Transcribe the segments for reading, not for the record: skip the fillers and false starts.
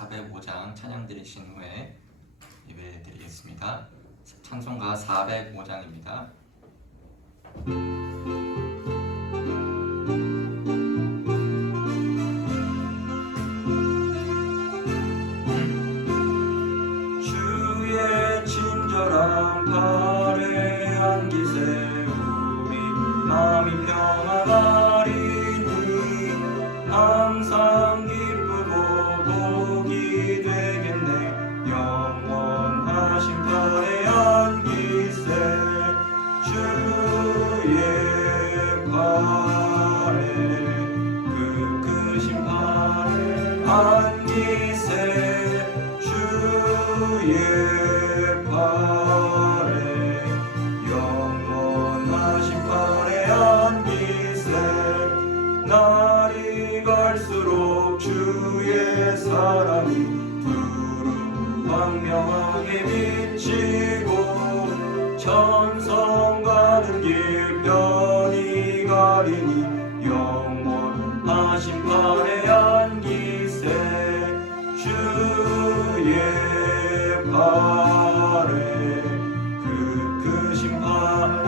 405장 찬양 드리신 후에 예배 드리겠습니다. 찬송가 405장입니다. 주의 친절한 발에 안기세 우리 마음이 평안하리니 항상 기쁘고 복이 되겠네. 영원하신 발에 안기세 주의 발에 그 크신 발에 안기세 주의 발에 영원하신 발에 안기세 날이 갈수록 주의 사랑이 두루 광명하게 비치고 천성 가는 길 편히 가리니 영원하신 발에 안기세 주의 발에 그 크신 발에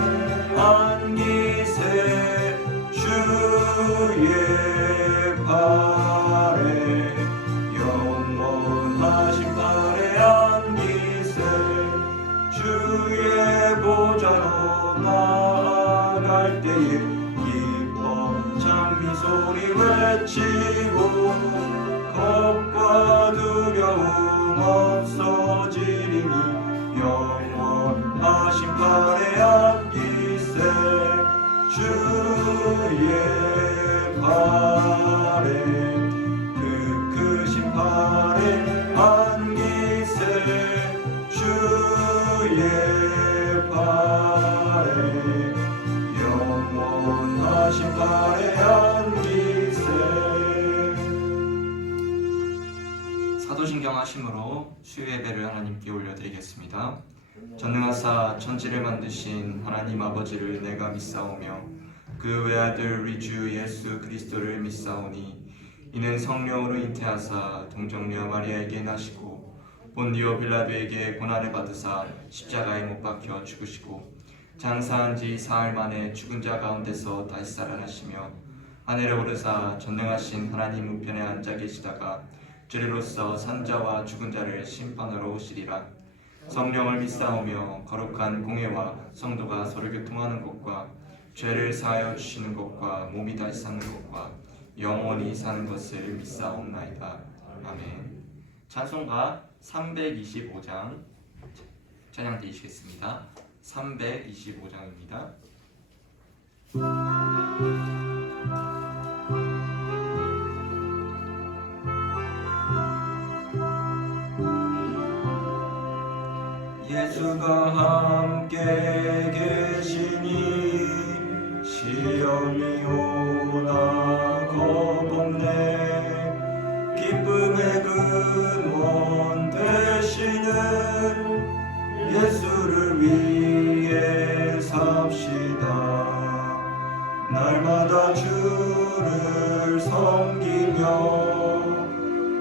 안기세 주의 발에 영원하신 발에 안기세 주의 보좌로 나아갈 때에 기뻐 찬미 소리 외치고 겁과 두려움 없어지리니 영원하신 발에 안기세 주의 발에 그 크신 발에 안기세 주의 발에 영원하신 발에 안기세. 사도신경 하심으로 수요 예배를 하나님께 올려드리겠습니다. 전능하사 천지를 만드신 하나님 아버지를 내가 믿사오며 그 외아들 우리 주 예수 그리스도를 믿사오니 이는 성령으로 잉태하사 동정녀 마리아에게 나시고 본디오 빌라도에게 고난을 받으사 십자가에 못 박혀 죽으시고 장사한 지 사흘 만에 죽은 자 가운데서 다시 살아나시며 하늘에 오르사 전능하신 하나님 우편에 앉아 계시다가 주리로서 산자와 죽은 자를 심판하러 오시리라. 성령을 믿사오며 거룩한 공회와 성도가 서로 교통하는 것과 죄를 사하여 주시는 것과 몸이 다시 사는 것과 영원히 사는 것을 믿사옵나이다. 아멘. 찬송가 325장 찬양 드리시겠습니다. 325장입니다. 예수가 함께 계시니 시험이 오나 겁없네. 기쁨의 근원 되시는 예수를 위해 삽시다. 날마다 주를 섬기며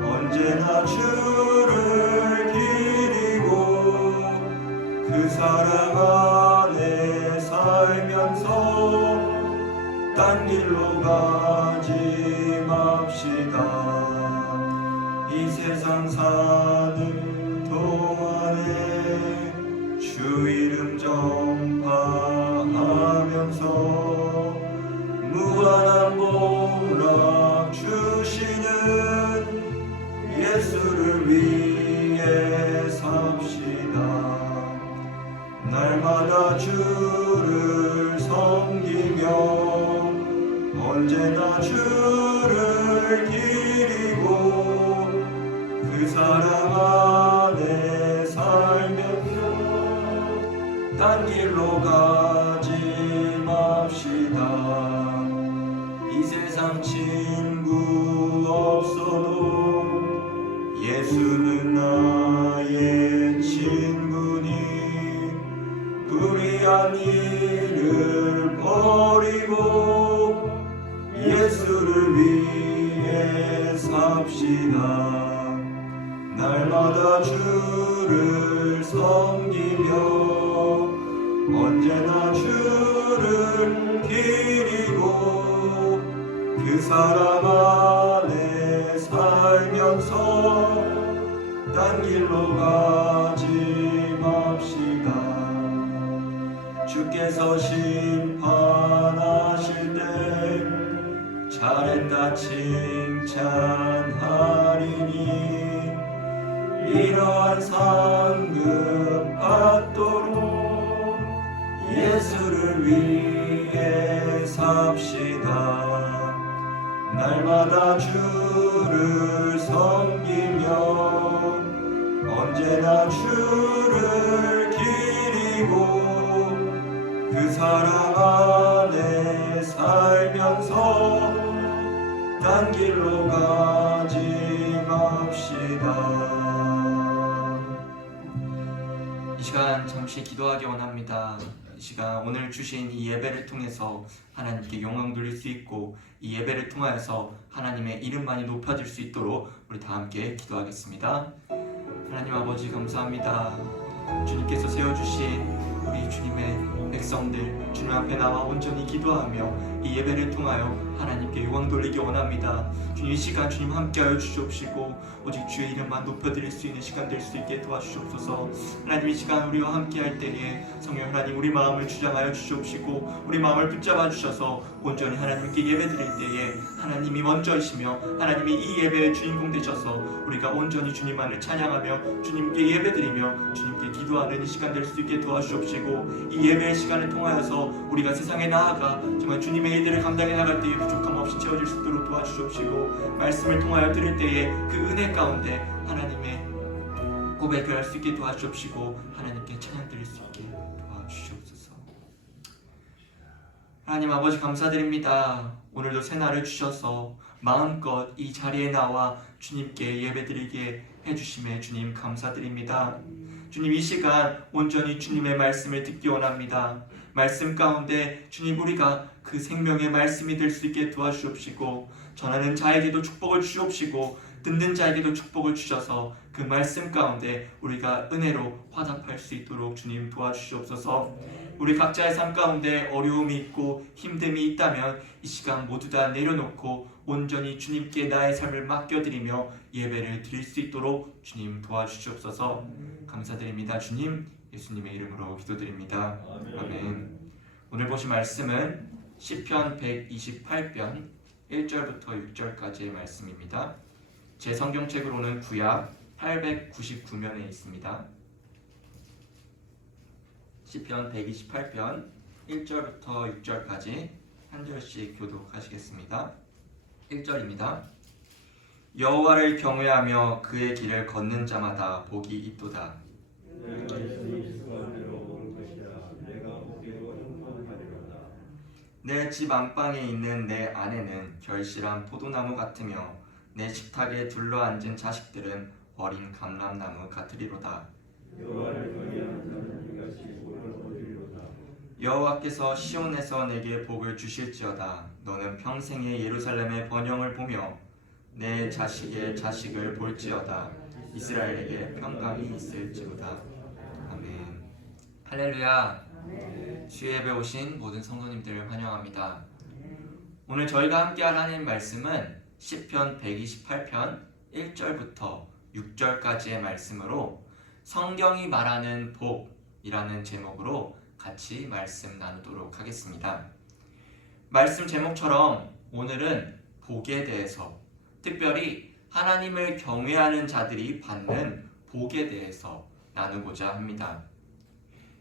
언제나 주를 기리고 그 사랑 안에 살면서 딴 길로 가지 맙시다. 이 세상 사는 동안에 주 이름 전파하면서 무한한 복락 주시는 예수를 위해 삽시다. 날마다 주를 섬기며 언제나 주를 기리고 그 사랑 안에 살면서 딴 길로 가지 맙시다. 이 세상 친구 없어도 예수는 나의 친구니 불의한 일을 버리고 예수를 위해 삽시다. 날마다 주를 섬기며 언제나 주를 기리고 그 사랑 안에 살면서 딴 길로 가지 맙시다. 주께서 심판하실 때 잘했다 칭찬하리니 이러한 상급 받도록 예수를 위해 삽시다. 날마다 주를 섬기며 언제나 주를 기리고 그 사랑 안에 살면서 딴 길로 가지 맙시다. 이 시간 잠시 기도하기 원합니다. 이 시간 오늘 주신 이 예배를 통해서 하나님께 영광 돌릴 수 있고 이 예배를 통하여서 하나님의 이름만이 높아질 수 있도록 우리 다 함께 기도하겠습니다. 하나님 아버지 감사합니다. 주님께서 세워주신 우리 주님의 백성들 주님 앞에 나와 온전히 기도하며 이 예배를 통하여 하나님께 영광 돌리기 원합니다. 주님 이 시간 주님 함께하여 주시옵시고 오직 주의 이름만 높여드릴 수 있는 시간 될 수 있게 도와주시옵소서. 하나님 이 시간 우리와 함께할 때에 성령 하나님 우리 마음을 주장하여 주시옵시고 우리 마음을 붙잡아 주셔서 온전히 하나님께 예배드릴 때에 하나님이 먼저이시며 하나님이 이 예배의 주인공 되셔서 우리가 온전히 주님만을 찬양하며 주님께 예배드리며 주님께 기도하는 이 시간 될 수 있게 도와주시옵시고 이 예배의 시간을 통하여서 우리가 세상에 나아가 정말 주님의 일들을 감당해 나갈 때에 부족함 없이 채워질 수 있도록 도와주시옵시고 말씀을 통하여 들을 때에 그 은혜 가운데 하나님의 고백을 할 수 있게 도와주옵시고 하나님께 찬양 드릴 수 있게 도와주시옵소서. 하나님 아버지 감사드립니다. 오늘도 새날을 주셔서 마음껏 이 자리에 나와 주님께 예배드리게 해주심에 주님 감사드립니다. 주님 이 시간 온전히 주님의 말씀을 듣기 원합니다. 말씀 가운데 주님 우리가 그 생명의 말씀이 될 수 있게 도와주옵시고 전하는 자에게도 축복을 주옵시고 듣는 자에게도 축복을 주셔서 그 말씀 가운데 우리가 은혜로 화답할 수 있도록 주님 도와주시옵소서. 우리 각자의 삶 가운데 어려움이 있고 힘듦이 있다면 이 시간 모두 다 내려놓고 온전히 주님께 나의 삶을 맡겨드리며 예배를 드릴 수 있도록 주님 도와주시옵소서. 감사드립니다. 주님 예수님의 이름으로 기도드립니다. 아멘. 오늘 보신 말씀은 시편 128편 1절부터 6절까지의 말씀입니다. 제 성경책으로는 구약 899면에 있습니다. 시편 128편 1절부터 6절까지 한 절씩 교독하시겠습니다. 1절입니다. 여호와를 경외하며 그의 길을 걷는 자마다 복이 있도다. 내 집 안방에 있는 내 아내는 결실한 포도나무 같으며 내 식탁에 둘러앉은 자식들은 어린 감람나무 같으리로다. 여호와께서 시온에서 내게 복을 주실지어다. 너는 평생에 예루살렘의 번영을 보며 내 자식의 자식을 볼지어다. 이스라엘에게 평강이 있을지로다. 아멘. 할렐루야. 주의 예배 오신 모든 성도님들을 환영합니다. 오늘 저희가 함께할 하나님 말씀은 시편 128편 1절부터 6절까지의 말씀으로 성경이 말하는 복이라는 제목으로 같이 말씀 나누도록 하겠습니다. 말씀 제목처럼 오늘은 복에 대해서, 특별히 하나님을 경외하는 자들이 받는 복에 대해서 나누고자 합니다.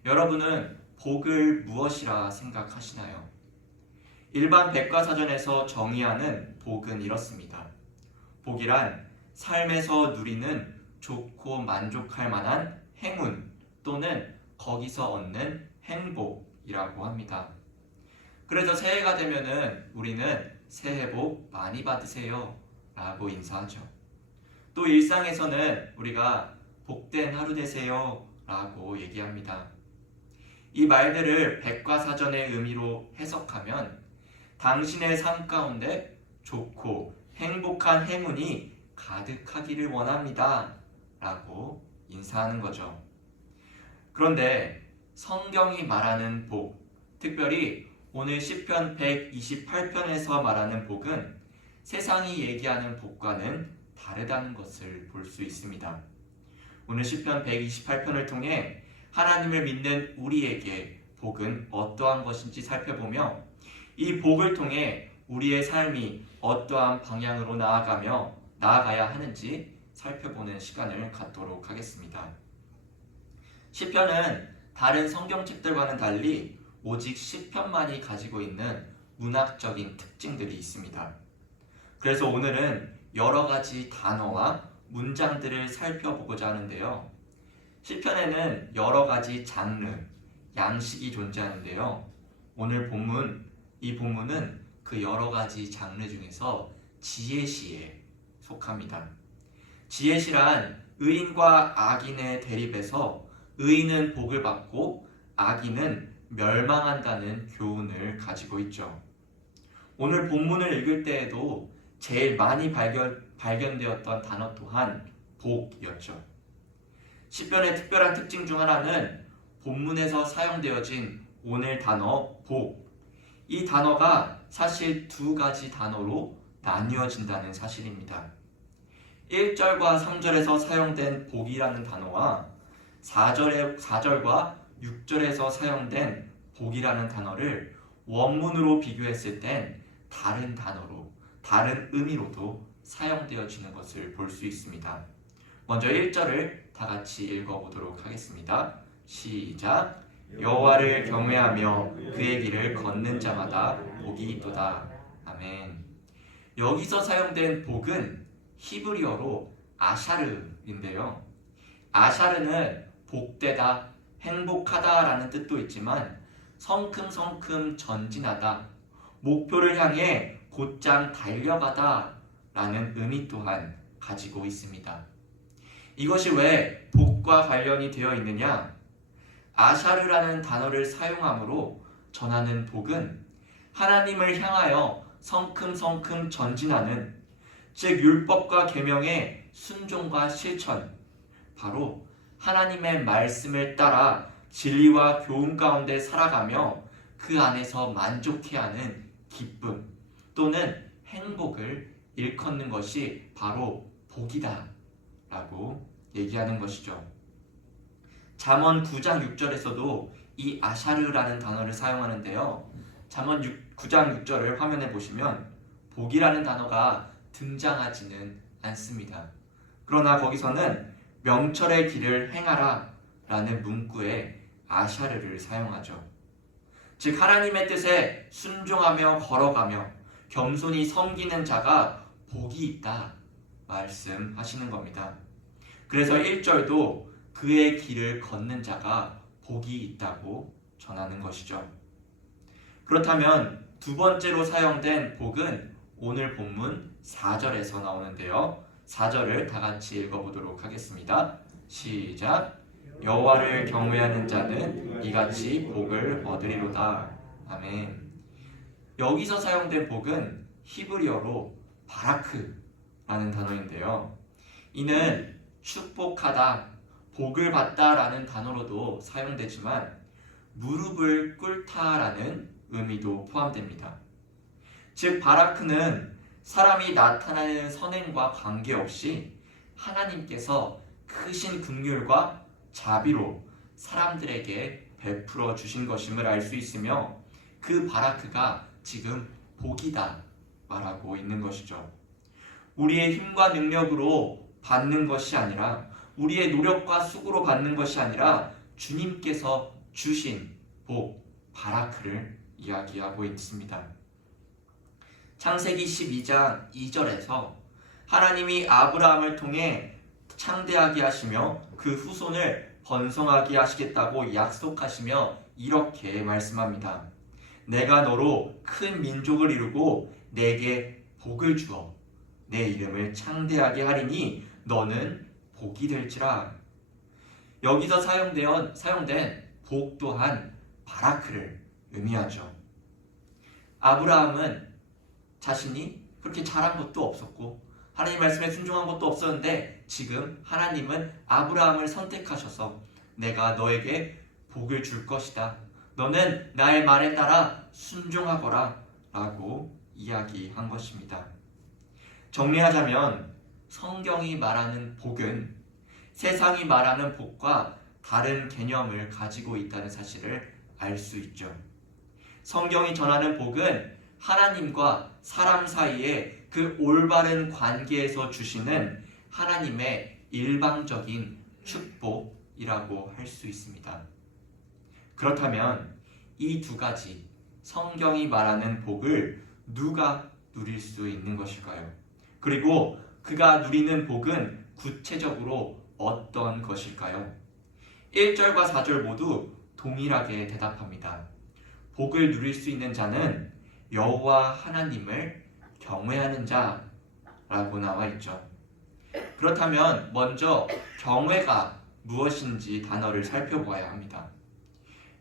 여러분은 복을 무엇이라 생각하시나요? 일반 백과사전에서 정의하는 복은 이렇습니다. 복이란 삶에서 누리는 좋고 만족할 만한 행운 또는 거기서 얻는 행복이라고 합니다. 그래서 새해가 되면은 우리는 새해 복 많이 받으세요 라고 인사하죠. 또 일상에서는 우리가 복된 하루 되세요 라고 얘기합니다. 이 말들을 백과사전의 의미로 해석하면 당신의 삶 가운데 좋고 행복한 행운이 가득하기를 원합니다 라고 인사하는 거죠. 그런데 성경이 말하는 복, 특별히 오늘 시편 128편에서 말하는 복은 세상이 얘기하는 복과는 다르다는 것을 볼 수 있습니다. 오늘 시편 128편을 통해 하나님을 믿는 우리에게 복은 어떠한 것인지 살펴보며 이 복을 통해 우리의 삶이 어떠한 방향으로 나아가야 하는지 살펴보는 시간을 갖도록 하겠습니다. 시편은 다른 성경책들과는 달리 오직 시편만이 가지고 있는 문학적인 특징들이 있습니다. 그래서 오늘은 여러 가지 단어와 문장들을 살펴보고자 하는데요. 시편에는 여러 가지 장르, 양식이 존재하는데요. 오늘 이 본문은 그 여러 가지 장르 중에서 지혜시에 속합니다. 지혜시란 의인과 악인의 대립에서 의인은 복을 받고 악인은 멸망한다는 교훈을 가지고 있죠. 오늘 본문을 읽을 때에도 제일 많이 발견되었던 단어 또한 복이었죠. 시편의 특별한 특징 중 하나는 본문에서 사용되어진 오늘 단어 복. 이 단어가 사실 두 가지 단어로 나뉘어진다는 사실입니다. 1절과 3절에서 사용된 복이라는 단어와 4절과 6절에서 사용된 복이라는 단어를 원문으로 비교했을 땐 다른 단어로, 다른 의미로도 사용되어지는 것을 볼 수 있습니다. 먼저 1절을 다 같이 읽어보도록 하겠습니다. 시작! 여호와를 경외하며 그의 길을 걷는 자마다 복이 있도다. 아멘. 여기서 사용된 복은 히브리어로 아샤르인데요. 아샤르는 복되다, 행복하다라는 뜻도 있지만 성큼성큼 전진하다, 목표를 향해 곧장 달려가다 라는 의미 또한 가지고 있습니다. 이것이 왜 복과 관련이 되어 있느냐? 아샤르라는 단어를 사용함으로 전하는 복은 하나님을 향하여 성큼성큼 전진하는, 즉 율법과 계명의 순종과 실천, 바로 하나님의 말씀을 따라 진리와 교훈 가운데 살아가며 그 안에서 만족해하는 기쁨 또는 행복을 일컫는 것이 바로 복이다 라고 얘기하는 것이죠. 잠언 9장 6절에서도 이 아샤르라는 단어를 사용하는데요. 잠언 9장 6절을 화면에 보시면 복이라는 단어가 등장하지는 않습니다. 그러나 거기서는 명철의 길을 행하라 라는 문구에 아샤르를 사용하죠. 즉 하나님의 뜻에 순종하며 걸어가며 겸손히 섬기는 자가 복이 있다 말씀하시는 겁니다. 그래서 1절도 그의 길을 걷는 자가 복이 있다고 전하는 것이죠. 그렇다면 두 번째로 사용된 복은 오늘 본문 4절에서 나오는데요. 4절을 다 같이 읽어보도록 하겠습니다. 시작! 여호와를 경외하는 자는 이같이 복을 얻으리로다. 아멘. 여기서 사용된 복은 히브리어로 바라크라는 단어인데요. 이는 축복하다, 복을 받다라는 단어로도 사용되지만 무릎을 꿇다라는 의미도 포함됩니다. 즉 바라크는 사람이 나타내는 선행과 관계없이 하나님께서 크신 긍휼과 자비로 사람들에게 베풀어 주신 것임을 알 수 있으며 그 바라크가 지금 복이다 말하고 있는 것이죠. 우리의 힘과 능력으로 받는 것이 아니라, 우리의 노력과 수고로 받는 것이 아니라 주님께서 주신 복, 바라크를 이야기하고 있습니다. 창세기 12장 2절에서 하나님이 아브라함을 통해 창대하게 하시며 그 후손을 번성하게 하시겠다고 약속하시며 이렇게 말씀합니다. 내가 너로 큰 민족을 이루고 내게 복을 주어 내 이름을 창대하게 하리니 너는 복이 될지라. 여기서 사용된 복 또한 바라크를 의미하죠. 아브라함은 자신이 그렇게 잘한 것도 없었고 하나님 말씀에 순종한 것도 없었는데 지금 하나님은 아브라함을 선택하셔서 내가 너에게 복을 줄 것이다. 너는 나의 말에 따라 순종하거라 라고 이야기한 것입니다. 정리하자면 성경이 말하는 복은 세상이 말하는 복과 다른 개념을 가지고 있다는 사실을 알 수 있죠. 성경이 전하는 복은 하나님과 사람 사이의 그 올바른 관계에서 주시는 하나님의 일방적인 축복이라고 할 수 있습니다. 그렇다면 이 두 가지 성경이 말하는 복을 누가 누릴 수 있는 것일까요? 그리고 그가 누리는 복은 구체적으로 어떤 것일까요? 1절과 4절 모두 동일하게 대답합니다. 복을 누릴 수 있는 자는 여호와 하나님을 경외하는 자라고 나와 있죠. 그렇다면 먼저 경외가 무엇인지 단어를 살펴보아야 합니다.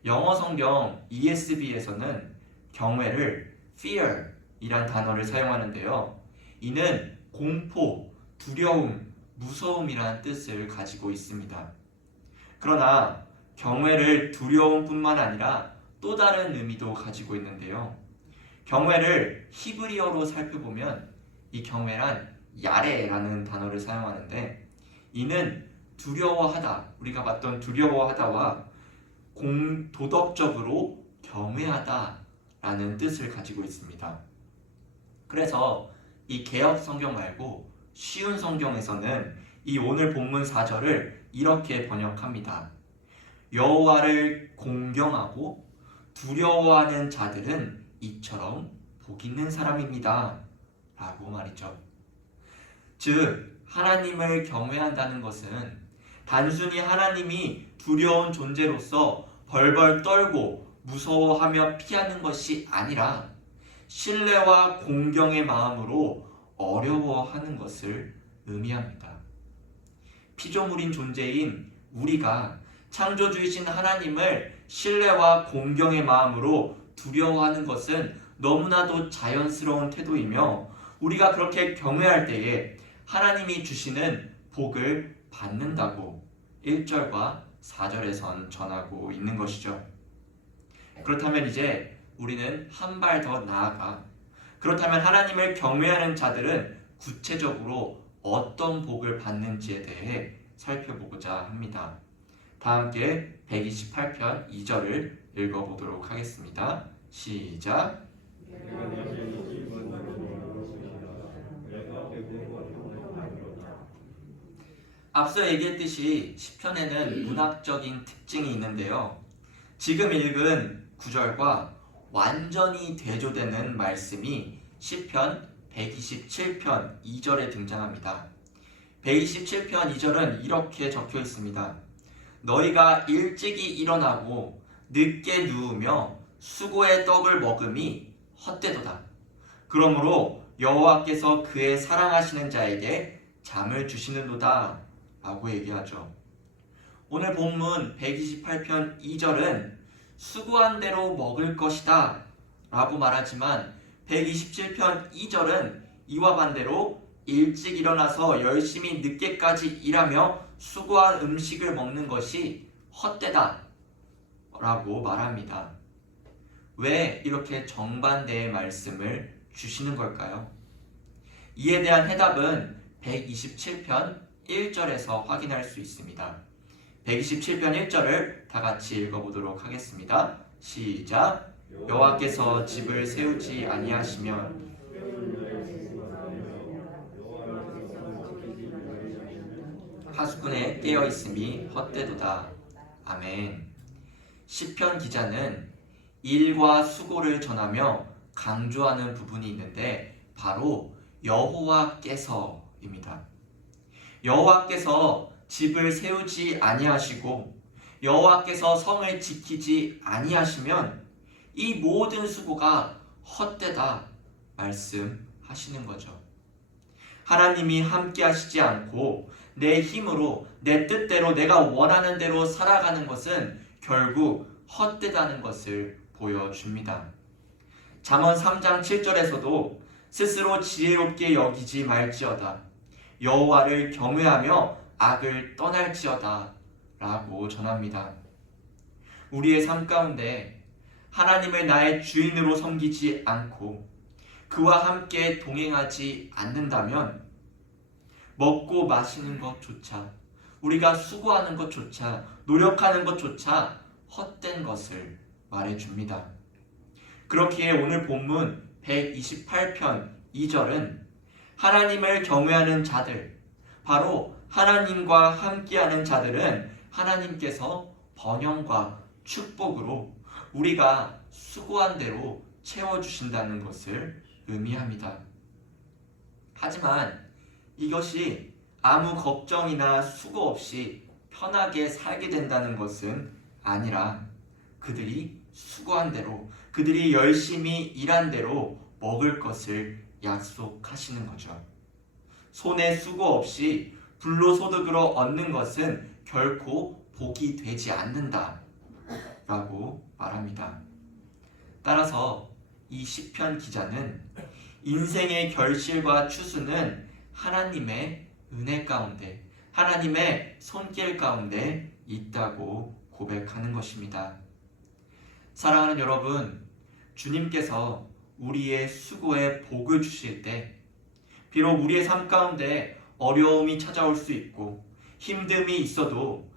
영어 성경 ESV에서는 경외를 fear 이란 단어를 사용하는데요. 이는 공포, 두려움, 무서움이란 뜻을 가지고 있습니다. 그러나 경외를 두려움뿐만 아니라 또 다른 의미도 가지고 있는데요. 경외를 히브리어로 살펴보면 이 경외란 야레라는 단어를 사용하는데 이는 두려워하다, 우리가 봤던 두려워하다와 도덕적으로 경외하다라는 뜻을 가지고 있습니다. 그래서 이 개역 성경 말고 쉬운 성경에서는 이 오늘 본문 4절을 이렇게 번역합니다. 여호와를 공경하고 두려워하는 자들은 이처럼 복 있는 사람입니다 라고 말이죠. 즉 하나님을 경외한다는 것은 단순히 하나님이 두려운 존재로서 벌벌 떨고 무서워하며 피하는 것이 아니라 신뢰와 공경의 마음으로 어려워하는 것을 의미합니다. 피조물인 존재인 우리가 창조주이신 하나님을 신뢰와 공경의 마음으로 두려워하는 것은 너무나도 자연스러운 태도이며 우리가 그렇게 경외할 때에 하나님이 주시는 복을 받는다고 1절과 4절에선 전하고 있는 것이죠. 그렇다면 이제 우리는 한 발 더 나아가 그렇다면 하나님을 경외하는 자들은 구체적으로 어떤 복을 받는지에 대해 살펴보고자 합니다. 다 함께 128편 2절을 읽어보도록 하겠습니다. 시작. 앞서 얘기했듯이 시편에는 문학적인 특징이 있는데요. 지금 읽은 9절과 완전히 대조되는 말씀이 시편 127편 2절에 등장합니다. 127편 2절은 이렇게 적혀 있습니다. 너희가 일찍이 일어나고 늦게 누우며 수고의 떡을 먹음이 헛되도다. 그러므로 여호와께서 그의 사랑하시는 자에게 잠을 주시는도다 라고 얘기하죠. 오늘 본문 128편 2절은 수고한 대로 먹을 것이다 라고 말하지만 127편 2절은 이와 반대로 일찍 일어나서 열심히 늦게까지 일하며 수고한 음식을 먹는 것이 헛되다 라고 말합니다. 왜 이렇게 정반대의 말씀을 주시는 걸까요? 이에 대한 해답은 127편 1절에서 확인할 수 있습니다. 127편 1절을 다 같이 읽어보도록 하겠습니다. 시작. 여호와께서 집을 세우지 아니하시면 하수꾼에 깨어 있음이 헛되도다. 아멘. 시편 기자는 일과 수고를 전하며 강조하는 부분이 있는데 바로 여호와께서입니다. 여호와께서 집을 세우지 아니하시고 여호와께서 성을 지키지 아니하시면 이 모든 수고가 헛되다 말씀하시는 거죠. 하나님이 함께 하시지 않고 내 힘으로 내 뜻대로 내가 원하는 대로 살아가는 것은 결국 헛되다는 것을 보여줍니다. 잠언 3장 7절에서도 스스로 지혜롭게 여기지 말지어다. 여호와를 경외하며 악을 떠날지어다 라고 전합니다. 우리의 삶 가운데 하나님을 나의 주인으로 섬기지 않고 그와 함께 동행하지 않는다면 먹고 마시는 것조차, 우리가 수고하는 것조차, 노력하는 것조차 헛된 것을 말해줍니다. 그렇기에 오늘 본문 128편 2절은 하나님을 경외하는 자들, 바로 하나님과 함께하는 자들은 하나님께서 번영과 축복으로 우리가 수고한 대로 채워주신다는 것을 의미합니다. 하지만 이것이 아무 걱정이나 수고 없이 편하게 살게 된다는 것은 아니라 그들이 수고한 대로, 그들이 열심히 일한 대로 먹을 것을 약속하시는 거죠. 손에 수고 없이 불로소득으로 얻는 것은 결코 복이 되지 않는다 라고 말합니다. 따라서 이 시편 기자는 인생의 결실과 추수는 하나님의 은혜 가운데, 하나님의 손길 가운데 있다고 고백하는 것입니다. 사랑하는 여러분, 주님께서 우리의 수고에 복을 주실 때 비록 우리의 삶 가운데 어려움이 찾아올 수 있고 힘듦이 있어도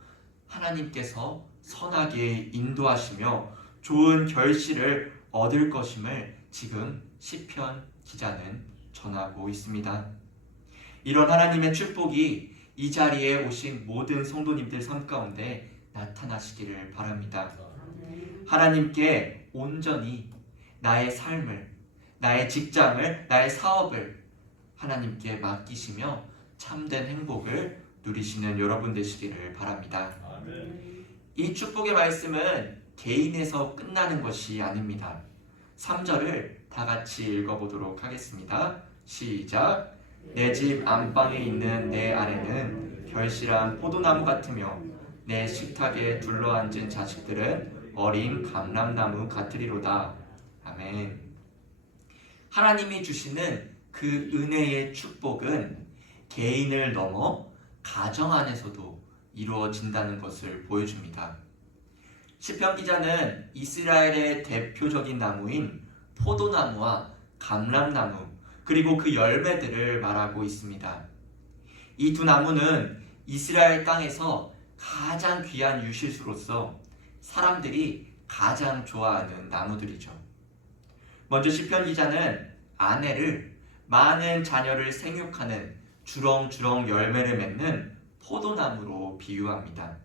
하나님께서 선하게 인도하시며 좋은 결실을 얻을 것임을 지금 시편 기자는 전하고 있습니다. 이런 하나님의 축복이 이 자리에 오신 모든 성도님들 삶 가운데 나타나시기를 바랍니다. 하나님께 온전히 나의 삶을, 나의 직장을, 나의 사업을 하나님께 맡기시며 참된 행복을 누리시는 여러분 되시기를 바랍니다. 이 축복의 말씀은 개인에서 끝나는 것이 아닙니다. 3절을 다 같이 읽어보도록 하겠습니다. 시작. 내 집 안방에 있는 내 아내는 결실한 포도나무 같으며 내 식탁에 둘러앉은 자식들은 어린 감람나무 같으리로다. 아멘. 하나님이 주시는 그 은혜의 축복은 개인을 넘어 가정 안에서도 이루어진다는 것을 보여줍니다. 시편 기자는 이스라엘의 대표적인 나무인 포도나무와 감람나무, 그리고 그 열매들을 말하고 있습니다. 이 두 나무는 이스라엘 땅에서 가장 귀한 유실수로서 사람들이 가장 좋아하는 나무들이죠. 먼저 시편 기자는 아내를 많은 자녀를 생육하는 주렁주렁 열매를 맺는 포도나무로 비유합니다.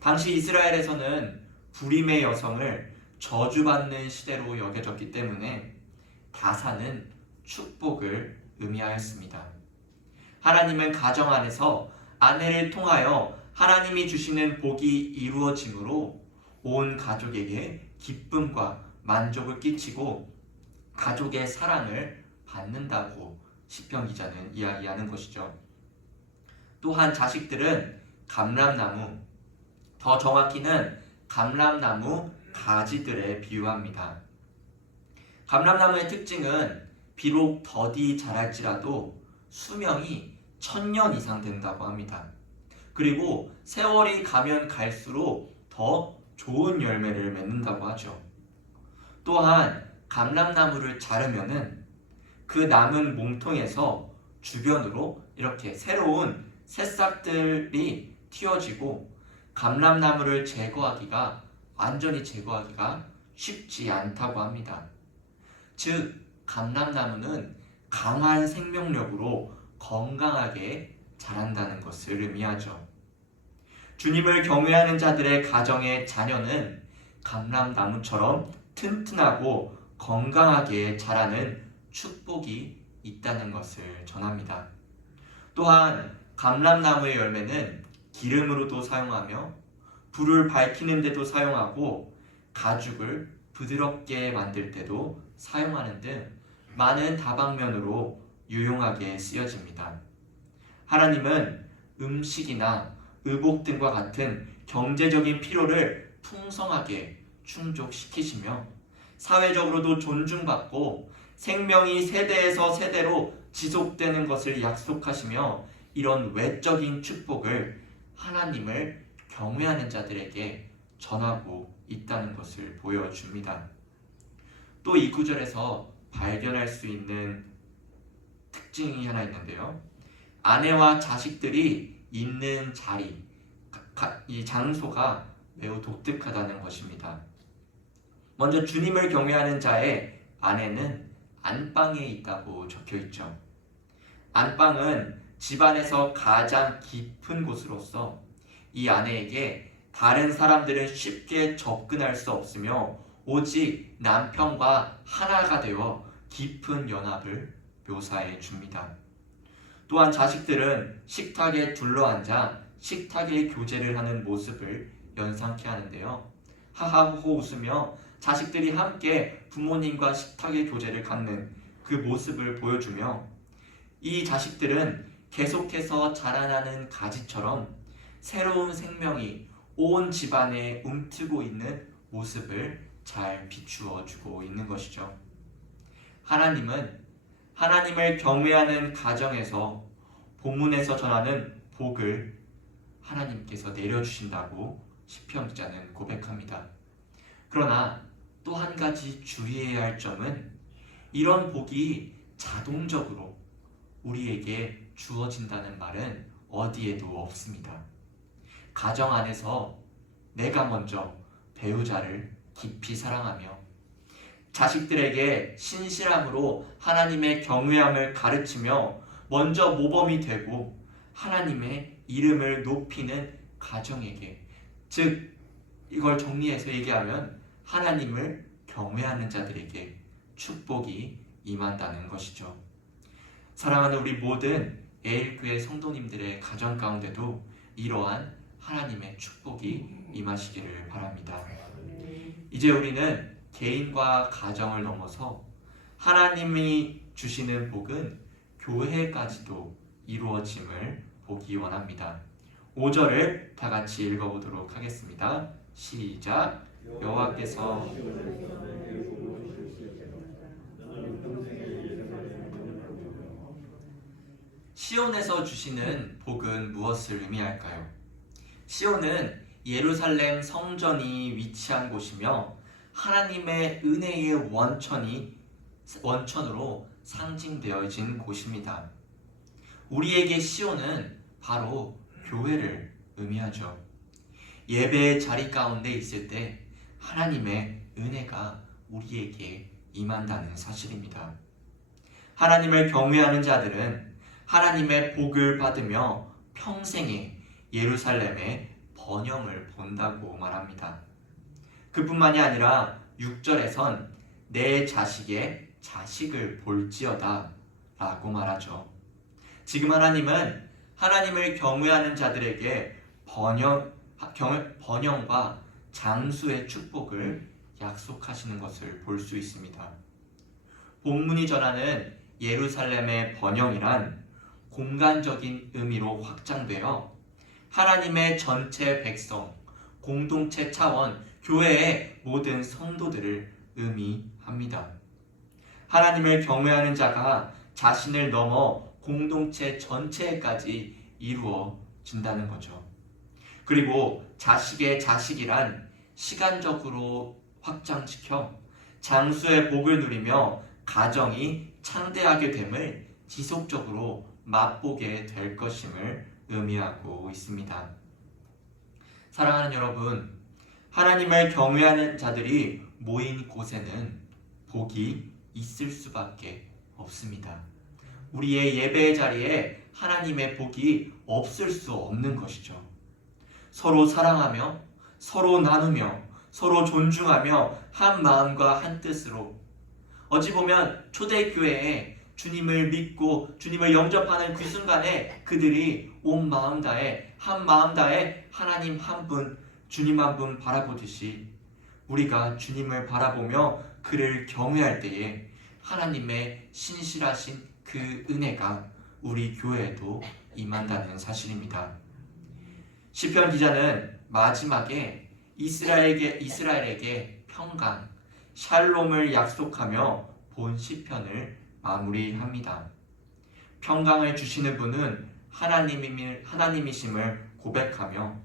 당시 이스라엘에서는 불임의 여성을 저주받는 시대로 여겨졌기 때문에 다사는 축복을 의미하였습니다. 하나님은 가정 안에서 아내를 통하여 하나님이 주시는 복이 이루어짐으로 온 가족에게 기쁨과 만족을 끼치고 가족의 사랑을 받는다고 시편 기자는 이야기하는 것이죠. 또한 자식들은 감람나무, 더 정확히는 감람나무 가지들에 비유합니다. 감람나무의 특징은 비록 더디 자랄지라도 수명이 1000년 이상 된다고 합니다. 그리고 세월이 가면 갈수록 더 좋은 열매를 맺는다고 하죠. 또한 감람나무를 자르면은 그 남은 몸통에서 주변으로 이렇게 새로운 새싹들이 틔워지고 감람나무를 완전히 제거하기가 쉽지 않다고 합니다. 즉 감람나무는 강한 생명력으로 건강하게 자란다는 것을 의미하죠. 주님을 경외하는 자들의 가정의 자녀는 감람나무처럼 튼튼하고 건강하게 자라는 축복이 있다는 것을 전합니다. 또한 감람나무의 열매는 기름으로도 사용하며 불을 밝히는 데도 사용하고 가죽을 부드럽게 만들 때도 사용하는 등 많은 다방면으로 유용하게 쓰여집니다. 하나님은 음식이나 의복 등과 같은 경제적인 필요를 풍성하게 충족시키시며 사회적으로도 존중받고 생명이 세대에서 세대로 지속되는 것을 약속하시며 이런 외적인 축복을 하나님을 경외하는 자들에게 전하고 있다는 것을 보여줍니다. 또 이 구절에서 발견할 수 있는 특징이 하나 있는데요. 아내와 자식들이 있는 자리, 이 장소가 매우 독특하다는 것입니다. 먼저 주님을 경외하는 자의 아내는 안방에 있다고 적혀 있죠. 안방은 집안에서 가장 깊은 곳으로서 이 아내에게 다른 사람들은 쉽게 접근할 수 없으며 오직 남편과 하나가 되어 깊은 연합을 묘사해 줍니다. 또한 자식들은 식탁에 둘러앉아 식탁의 교제를 하는 모습을 연상케 하는데요. 하하호호 웃으며 자식들이 함께 부모님과 식탁의 교제를 갖는 그 모습을 보여주며 이 자식들은 계속해서 자라나는 가지처럼 새로운 생명이 온 집안에 움트고 있는 모습을 잘 비추어 주고 있는 것이죠. 하나님은 하나님을 경외하는 가정에서 본문에서 전하는 복을 하나님께서 내려주신다고 시편 기자는 고백합니다. 그러나 또 한 가지 주의해야 할 점은 이런 복이 자동적으로 우리에게 주어진다는 말은 어디에도 없습니다. 가정 안에서 내가 먼저 배우자를 깊이 사랑하며 자식들에게 신실함으로 하나님의 경외함을 가르치며 먼저 모범이 되고 하나님의 이름을 높이는 가정에게, 즉 이걸 정리해서 얘기하면 하나님을 경외하는 자들에게 축복이 임한다는 것이죠. 사랑하는 우리 모든 에일교회 성도님들의 가정 가운데도 이러한 하나님의 축복이 임하시기를 바랍니다. 이제 우리는 개인과 가정을 넘어서 하나님이 주시는 복은 교회까지도 이루어짐을 보기 원합니다. 5절을 다 같이 읽어보도록 하겠습니다. 시작. 여호와께서 시온에서 주시는 복은 무엇을 의미할까요? 시온은 예루살렘 성전이 위치한 곳이며 하나님의 은혜의 원천으로 상징되어진 곳입니다. 우리에게 시온은 바로 교회를 의미하죠. 예배의 자리 가운데 있을 때 하나님의 은혜가 우리에게 임한다는 사실입니다. 하나님을 경외하는 자들은 하나님의 복을 받으며 평생에 예루살렘의 번영을 본다고 말합니다. 그뿐만이 아니라 6절에선 내 자식의 자식을 볼지어다 라고 말하죠. 지금 하나님은 하나님을 경외하는 자들에게 번영과 장수의 축복을 약속하시는 것을 볼 수 있습니다. 본문이 전하는 예루살렘의 번영이란 공간적인 의미로 확장되어 하나님의 전체 백성, 공동체 차원, 교회의 모든 성도들을 의미합니다. 하나님을 경외하는 자가 자신을 넘어 공동체 전체까지 이루어진다는 거죠. 그리고 자식의 자식이란 시간적으로 확장시켜 장수의 복을 누리며 가정이 창대하게 됨을 지속적으로 맛보게 될 것임을 의미하고 있습니다. 사랑하는 여러분, 하나님을 경외하는 자들이 모인 곳에는 복이 있을 수밖에 없습니다. 우리의 예배의 자리에 하나님의 복이 없을 수 없는 것이죠. 서로 사랑하며 서로 나누며 서로 존중하며 한 마음과 한 뜻으로, 어찌 보면 초대교회에 주님을 믿고 주님을 영접하는 그 순간에 그들이 온 마음 다해 한 마음 다해 하나님 한 분, 주님 한 분 바라보듯이 우리가 주님을 바라보며 그를 경외할 때에 하나님의 신실하신 그 은혜가 우리 교회에도 임한다는 사실입니다. 시편 기자는 마지막에 이스라엘에게 평강, 샬롬을 약속하며 본 시편을 마무리합니다. 평강을 주시는 분은 하나님이심을 고백하며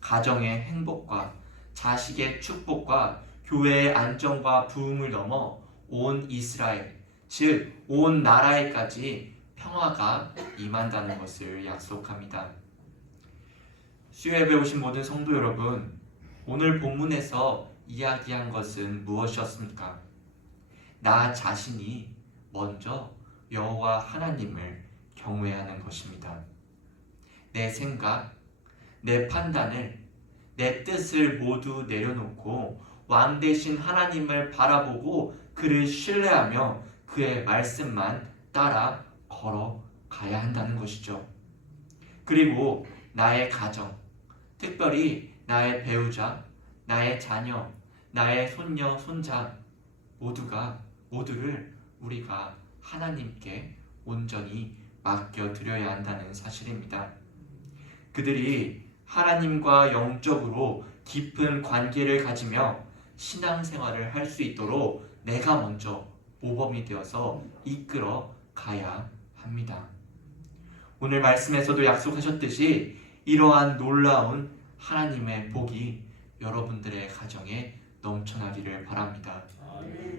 가정의 행복과 자식의 축복과 교회의 안정과 부흥을 넘어 온 이스라엘, 즉 온 나라에까지 평화가 임한다는 것을 약속합니다. 수요예배 오신 모든 성도 여러분, 오늘 본문에서 이야기한 것은 무엇이었습니까? 나 자신이 먼저 여호와 하나님을 경외하는 것입니다. 내 생각, 내 판단을, 내 뜻을 모두 내려놓고 왕 대신 하나님을 바라보고 그를 신뢰하며 그의 말씀만 따라 걸어가야 한다는 것이죠. 그리고 나의 가정, 특별히 나의 배우자, 나의 자녀, 나의 손녀, 손자 모두를 우리가 하나님께 온전히 맡겨드려야 한다는 사실입니다. 그들이 하나님과 영적으로 깊은 관계를 가지며 신앙생활을 할 수 있도록 내가 먼저 모범이 되어서 이끌어 가야 합니다. 오늘 말씀에서도 약속하셨듯이 이러한 놀라운 하나님의 복이 여러분들의 가정에 넘쳐나기를 바랍니다.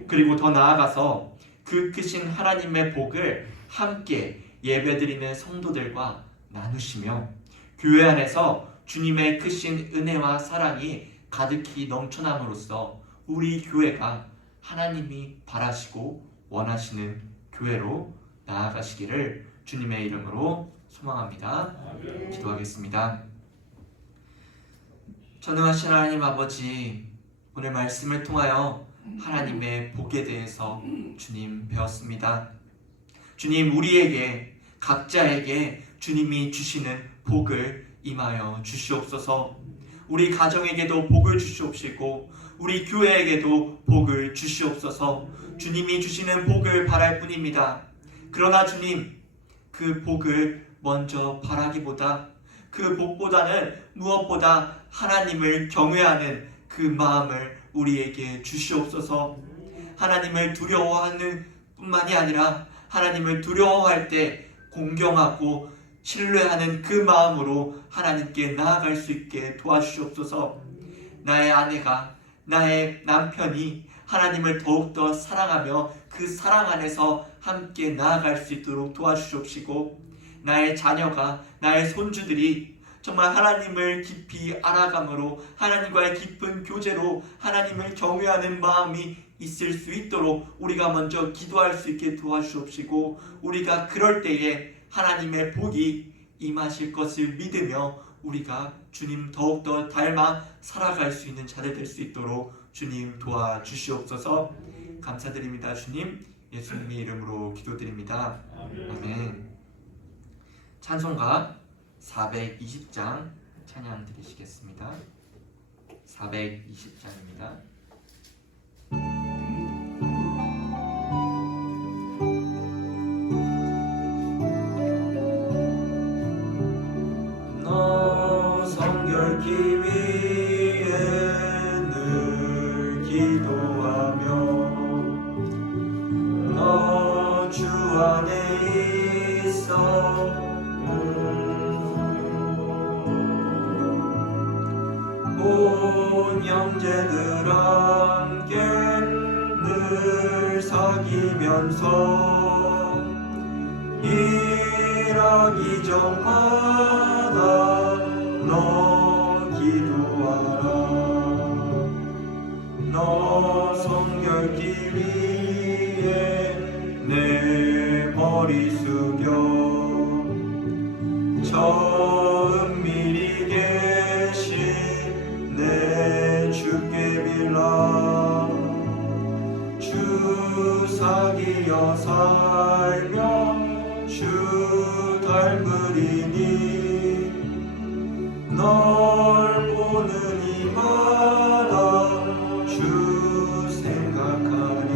그리고 더 나아가서 그 크신 하나님의 복을 함께 예배드리는 성도들과 나누시며 교회 안에서 주님의 크신 은혜와 사랑이 가득히 넘쳐남으로써 우리 교회가 하나님이 바라시고 원하시는 교회로 나아가시기를 주님의 이름으로 소망합니다. 기도하겠습니다. 전능하신 하나님 아버지, 오늘 말씀을 통하여 하나님의 복에 대해서 주님 배웠습니다. 주님, 우리에게 각자에게 주님이 주시는 복을 임하여 주시옵소서. 우리 가정에게도 복을 주시옵시고 우리 교회에게도 복을 주시옵소서. 주님이 주시는 복을 바랄 뿐입니다. 그러나 주님, 그 복을 먼저 바라기보다 그 복보다는 무엇보다 하나님을 경외하는 그 마음을 우리에게 주시옵소서. 하나님을 두려워하는 뿐만이 아니라 하나님을 두려워할 때 공경하고 신뢰하는 그 마음으로 하나님께 나아갈 수 있게 도와주시옵소서. 나의 아내가, 나의 남편이 하나님을 더욱더 사랑하며 그 사랑 안에서 함께 나아갈 수 있도록 도와주시옵시고, 나의 자녀가, 나의 손주들이 정말 하나님을 깊이 알아감으로 하나님과의 깊은 교제로 하나님을 경외하는 마음이 있을 수 있도록 우리가 먼저 기도할 수 있게 도와주옵시고, 우리가 그럴 때에 하나님의 복이 임하실 것을 믿으며 우리가 주님 더욱더 닮아 살아갈 수 있는 자들 될 수 있도록 주님 도와주시옵소서. 감사드립니다. 주님, 예수님의 이름으로 기도드립니다. 아멘. 찬송가 420장 찬양 드리시겠습니다. 420장입니다. 너 성결기 위해 늘 기도하며 너 주 안에 있어 온 형제들 함께 늘 사귀면서 일하기 전마다 너 기도하라. 너 성결기 위해 내 머리 숙여 저 은밀히 계신 내 주께 빌라. 주 사귀어 살며 주 닮으리니 널 보는 이마다 주 생각하니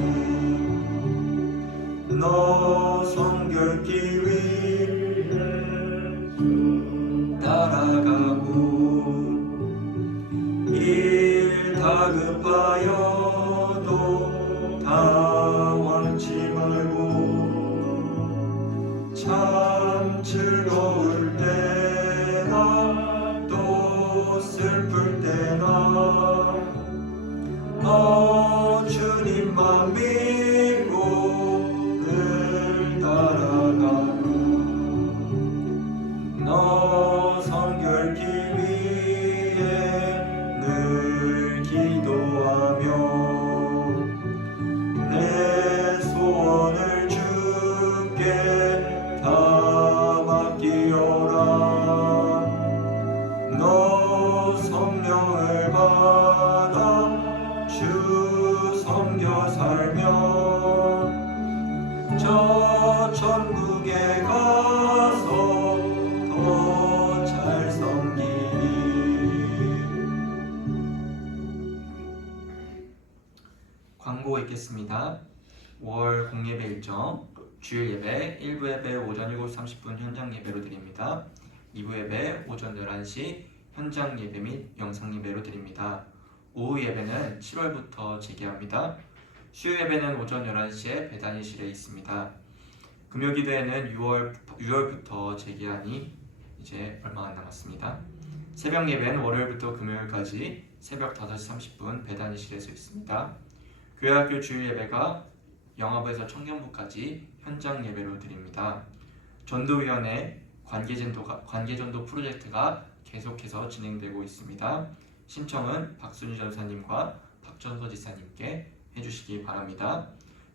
너 성결기 위해 따라가고 일 다급하여도 당황치 말고 성결케 위해 늘 기도하며 내 소원을 주께 다 맡기오라. 너 성령을 받아 주 섬겨 살며 저 천국에 가서 더 잘 섬기리. 광고 있겠습니다. 5월 공예배 일정 주일 예배 1부 예배 오전 7시 30분 현장 예배로 드립니다. 2부 예배 오전 11시 현장 예배 및 영상 예배로 드립니다. 오후 예배는 7월부터 재개합니다. 수요 예배는 오전 11시에 배단위실에 있습니다. 금요 기도회는 6월부터 재개하니 이제 얼마 안 남았습니다. 새벽 예배는 월요일부터 금요일까지 새벽 5시 30분 배단위실에서 있습니다. 교회학교 주일 예배가 영화부에서 청년부까지 현장 예배로 드립니다. 전도위원회 관계전도 프로젝트가 계속해서 진행되고 있습니다. 신청은 박순희 전사님과 박전서 지사님께 해주시기 바랍니다.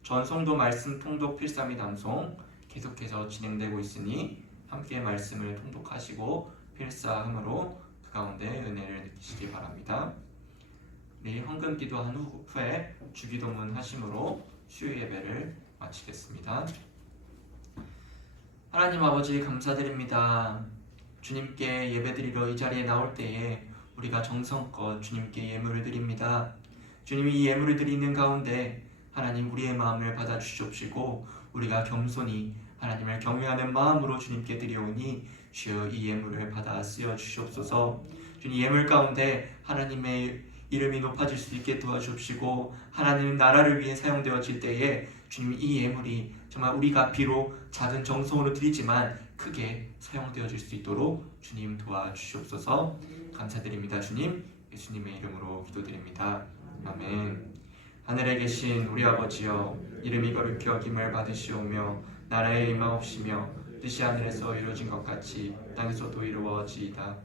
전송도 말씀 통독 필사 및 암송 계속해서 진행되고 있으니 함께 말씀을 통독하시고 필사함으로 그 가운데 은혜를 느끼시기 바랍니다. 우리 헌금 기도한 후에 주기도문 하심으로 수요 예배를 마치겠습니다. 하나님 아버지 감사드립니다. 주님께 예배드리러 이 자리에 나올 때에 우리가 정성껏 주님께 예물을 드립니다. 주님이 이 예물을 드리는 가운데 하나님 우리의 마음을 받아주시옵시고 우리가 겸손히 하나님을 경외하는 마음으로 주님께 드려오니 주여 이 예물을 받아 쓰여 주시옵소서. 주님 예물 가운데 하나님의 이름이 높아질 수 있게 도와주옵시고 하나님 나라를 위해 사용되어질 때에 주님 이 예물이 정말 우리가 비록 작은 정성으로 드리지만 크게 사용되어질 수 있도록 주님 도와주시옵소서. 감사드립니다. 주님 예수님의 이름으로 기도드립니다. 아멘. 하늘에 계신 우리 아버지여 이름이 거룩히 여김을 받으시오며 나라의 임하옵시며 뜻이 하늘에서 이루어진 것 같이 땅에서도 이루어지이다.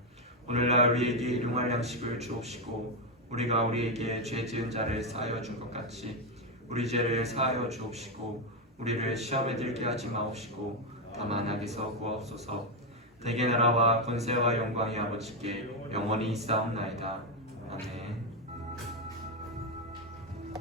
오늘날 우리에게 일용할 양식을 주옵시고 우리가 우리에게 죄 지은 자를 사하여 준 것 같이 우리 죄를 사하여 주옵시고 우리를 시험에 들게 하지 마옵시고 다만 악에서 구하옵소서. 대개 나라와 권세와 영광이 아버지께 영원히 있사옵나이다. 아멘.